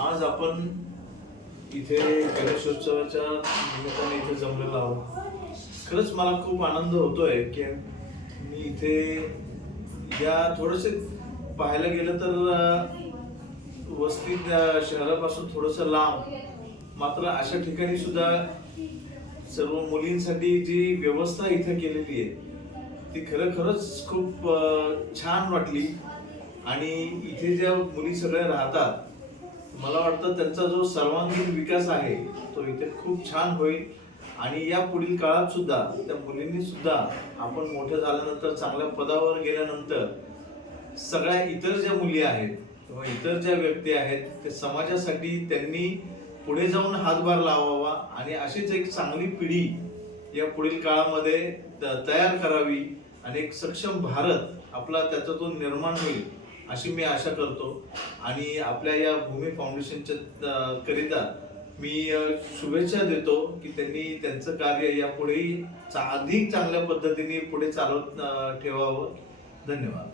आज आपण इथे गणेशोत्सवाच्या निमित्ताने इथे जमलेलो आहोत. खरंच मला खूप आनंद होतोय की मी इथे या थोडेसे पाहायला गेलं तर वस्ती शहरापासून थोडंसं लांब, मात्र अशा ठिकाणी सुद्धा सर्व मुलींसाठी जी व्यवस्था इथे केलेली आहे ती खरंच खूप छान वाटली. आणि इथे ज्या मुली सगळ्या राहतात, मला वाटतं त्यांचा जो सर्वांगीण विकास आहे तो इथे खूप छान होईल. आणि या पुढील काळात सुद्धा त्या मुलींनी सुद्धा आपण मोठं झाल्यानंतर चांगल्या पदावर गेल्यानंतर सगळ्या इतर ज्या मुली आहेत किंवा इतर ज्या व्यक्ती आहेत ते समाजासाठी त्यांनी पुढे जाऊन हातभार लावावा आणि अशीच एक चांगली पिढी या पुढील काळामध्ये तयार करावी आणि एक सक्षम भारत आपला त्याच्यातून निर्माण होईल अशी मी आशा करतो. आणि आपल्या या भूमी फाउंडेशनच्या करिता मी शुभेच्छा देतो की त्यांनी त्यांचं कार्य यापुढेही अधिक चांगल्या पद्धतीने पुढे चालवत ठेवावं. धन्यवाद.